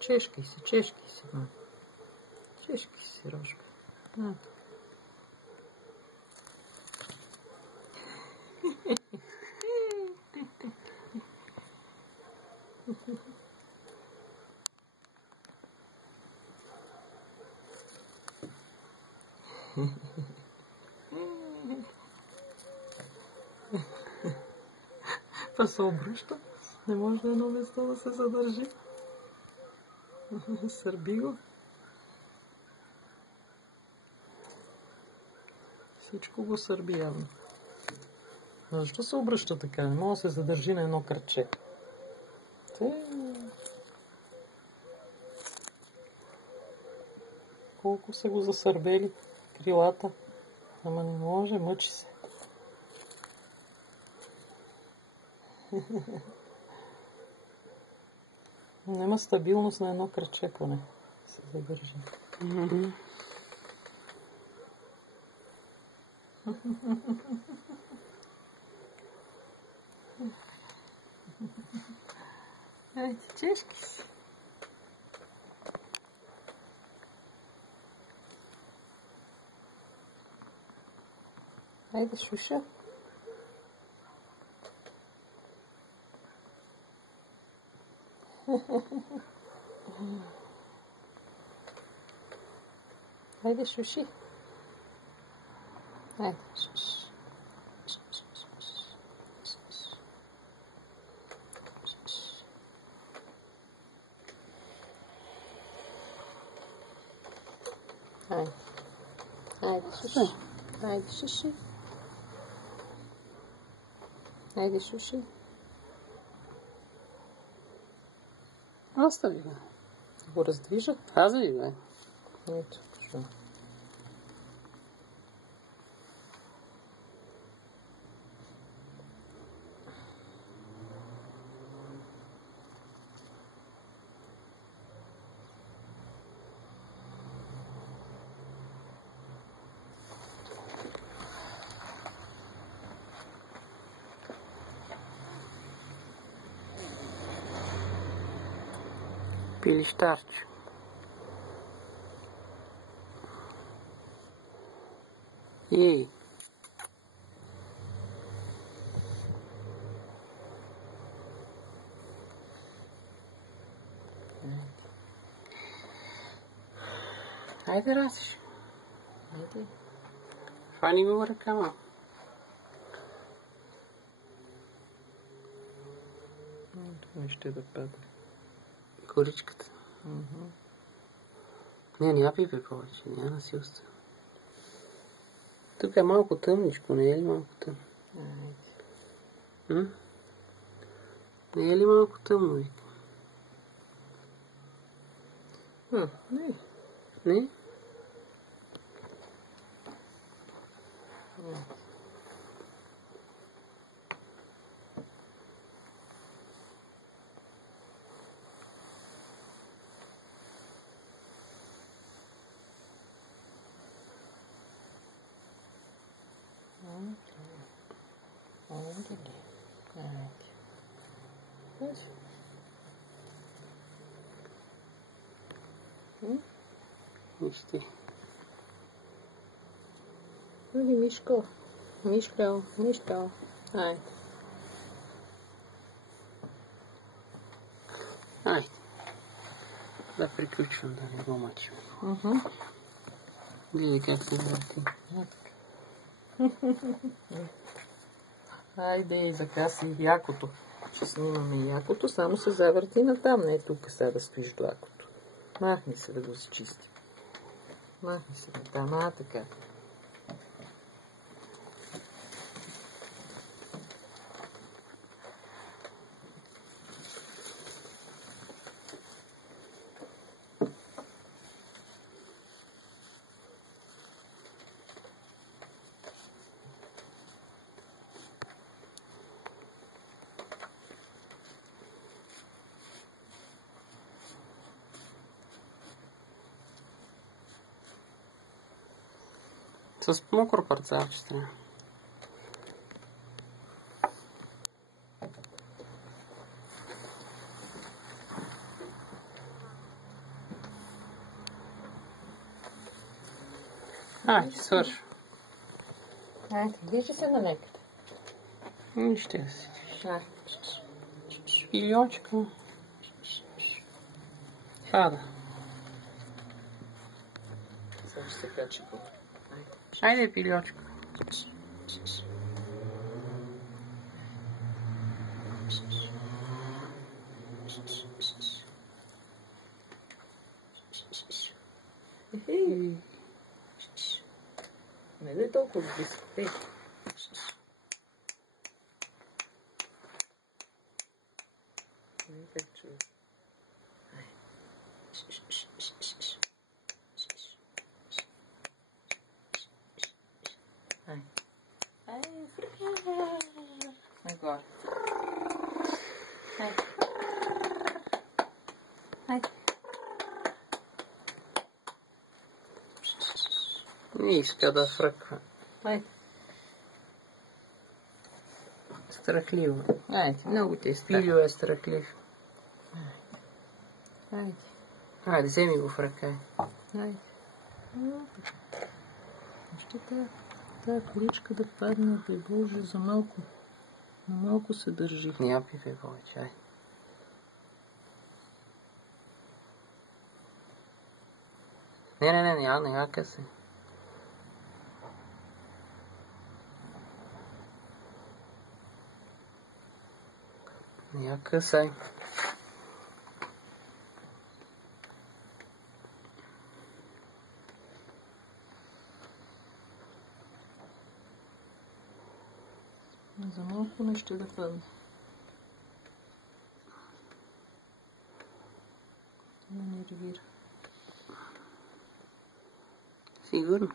Чешкай се, чешкай се. Чешкай се, Рошка. Това се обръща. Не може да едно место да се задържи. Сърби го. Всичко го сърби явно. Защо се обръща така? Не може да се задържи на едно кръче. Колко са го засърбели крилата. Ама не може, мъчи се. Нема стабилност на едно кръче, поне се задържа. Айде, чешки си. Айде, шуша. Айде, шуши. Айде, шуши. Айде. Айде, шуши. Айде, шуши. Айде, шуши. Остави го. Го раздвижат. Пази го. Ето, що. Пилищарче. Ей. Айде, Расиш. Айде. Фани го ръкама. Това ще да падне. Коричката. Не, няма пипе повече. Няма да си остава. Тук е малко тъмничко, не е ли малко тъмно? Не е ли малко тъмно, вика? Не. Не? Вижте. Айде, Мишко. Мишко, Мишко. Айде. Айде. Да приключвам, да не го мъчим. Гледай как се върти. Айде, загаси якото. Ще снимаме якото, само се завърти натам. Не е тук сега да стоиш до якото. Махни се да го изчисти. Махни се натам, така. С мокро парцалче трябва. Хайде, свърши. Айде, вижда се на некъде. Нищо да си. Айде. Пилючка. Пада. Сега ще се качи по. Айде, пилючка. Ехей. Не дай толкова близко. Ей. Не как чуя. Ай. Ай, нагоре. Ай. Ай. Не иска да фръква. Айде. Страхливо. Айде, много те е страх. Пилио е страхлив. Айде. Айде, вземи го в ръка. Айде. Ще тая количка да падне, бе Боже, за малко. На малко се държи. Няма пиве повече, ай. Не, няма късе. Няма късай. За малко не ще да падне. Не нервира. Сигурно.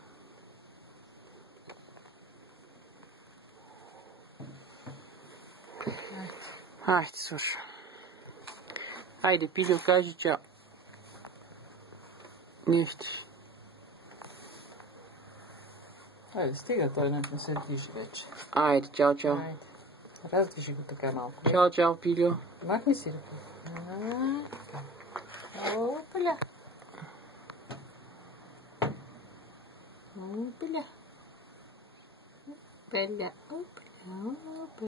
Айде, слушай. Айде, Пилио, кажи чао. Нещо. Айде, стига, той не се движи вече. Айде, чао. Айде. Раздвижи го така малко. Чао, Пилио. Махни си ръка. Опля. Опля. Опля.